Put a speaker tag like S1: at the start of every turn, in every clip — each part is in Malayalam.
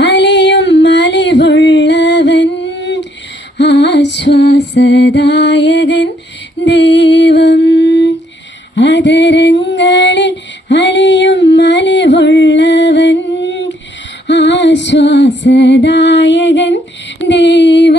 S1: അലയും അലിവുള്ളവൻ ആശ്വാസദായകൻ ദൈവം. അതരങ്ങളിൽ അലിയും അലിവുള്ളവൻ ആശ്വാസദായകൻ ദൈവം.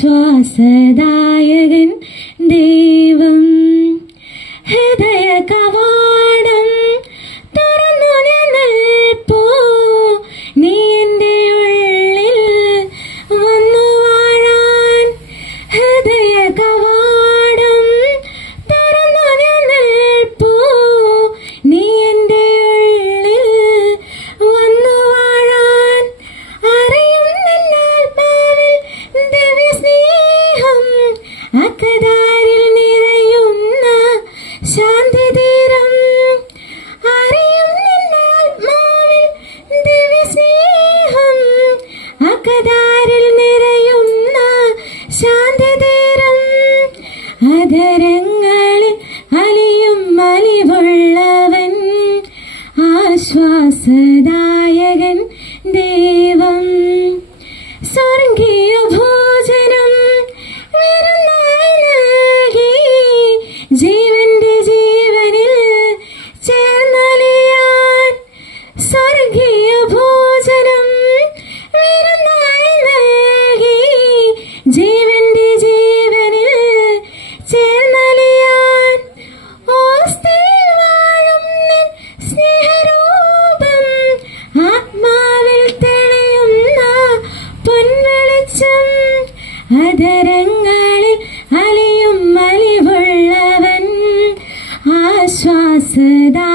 S1: ശ്വാസദായകൻ ദൈവം. ഹൃദയ കവാ വാക്കതാരിൽ നിറയുന്ന ശാന്തിതീരം. അധരങ്ങളിൽ അലിയും അലിവുള്ളവൻ. ആശ്വാസദായകൻ ദേ അധരങ്ങളിൽ അലിയും അലിവുള്ളവൻ ആശ്വാസദാ